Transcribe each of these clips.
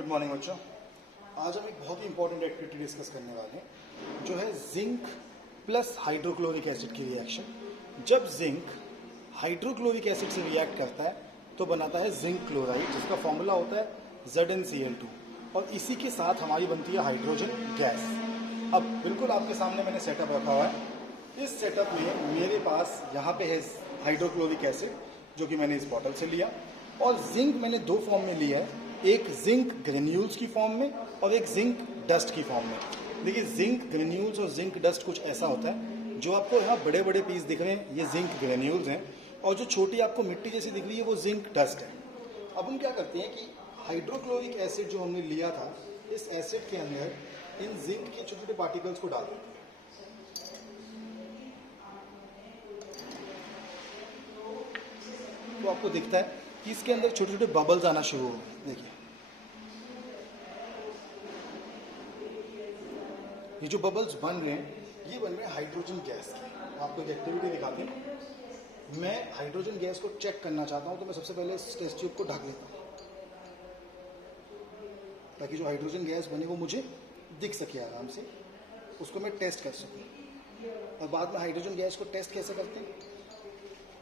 Good morning बच्चों। आज हम एक बहुत ही इंपॉर्टेंट एक्टिविटी डिस्कस करने वाले हैं जो है जिंक प्लस हाइड्रोक्लोरिक एसिड की रिएक्शन। जब जिंक हाइड्रोक्लोरिक एसिड से रिएक्ट करता है तो बनाता है जिंक क्लोराइड, जिसका फॉर्मूला होता है ZnCl2, और इसी के साथ हमारी बनती है हाइड्रोजन गैस। अब बिल्कुल आपके सामने मैंने सेटअप रखा हुआ है। इस सेटअप में मेरे पास यहाँ पे है हाइड्रोक्लोरिक एसिड जो कि मैंने इस बॉटल से लिया, और जिंक मैंने दो फॉर्म में लिया है, एक जिंक ग्रेन्यूल्स की फॉर्म में और एक जिंक डस्ट की फॉर्म में। देखिए, जिंक ग्रेन्यूल्स और जिंक डस्ट कुछ ऐसा होता है, जो आपको यहाँ बड़े बड़े पीस दिख रहे हैं ये जिंक ग्रेन्यूल्स हैं, और जो छोटी आपको मिट्टी जैसी दिख रही है वो जिंक डस्ट है। अब हम क्या करते हैं कि हाइड्रोक्लोरिक एसिड जो हमने लिया था, इस एसिड के अंदर इन जिंक के छोटे छोटे पार्टिकल्स को डाल देते हैं। तो आपको दिखता है कि इसके अंदर छोटे छोटे बबल्स आना शुरू हो गए। देखिए, ये जो बबल्स बन रहे हैं ये बन रहे हैं हाइड्रोजन गैस के। आपको एक एक्टिविटी दिखाते हैं। मैं हाइड्रोजन गैस को चेक करना चाहता हूं, तो मैं सबसे पहले इस टेस्ट ट्यूब को ढक लेता हूं ताकि जो हाइड्रोजन गैस बने वो मुझे दिख सके आराम से, उसको मैं टेस्ट कर सकूं। और बाद में हाइड्रोजन गैस को टेस्ट कैसे करते हैं,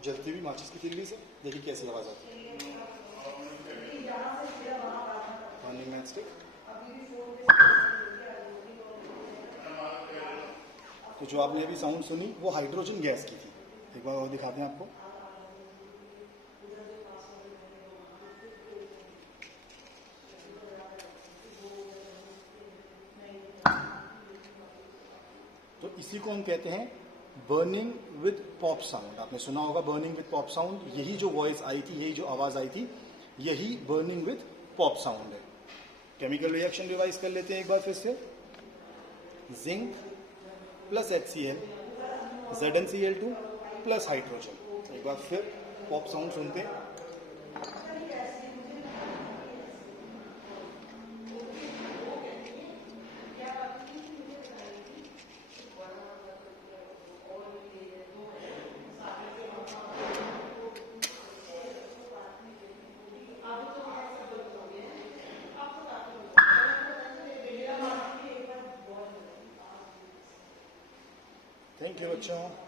जलती हुई माचिस की तिल्ली से। देखिए कैसी आवाज आती है। तो जो आपने अभी साउंड सुनी वो हाइड्रोजन गैस की थी। एक बार और दिखाते हैं आपको। तो इसी को हम कहते हैं बर्निंग विद पॉप साउंड। आपने सुना होगा बर्निंग विद पॉप साउंड। यही जो वॉइस आई थी, यही जो आवाज आई थी, यही बर्निंग विद पॉप साउंड है। केमिकल रिएक्शन रिवाइज कर लेते हैं एक बार फिर से। Zinc plus HCl, ZnCl2 plus hydrogen. एक बार फिर पॉप साउंड सुनते हैं। थैंक यू बच्चों।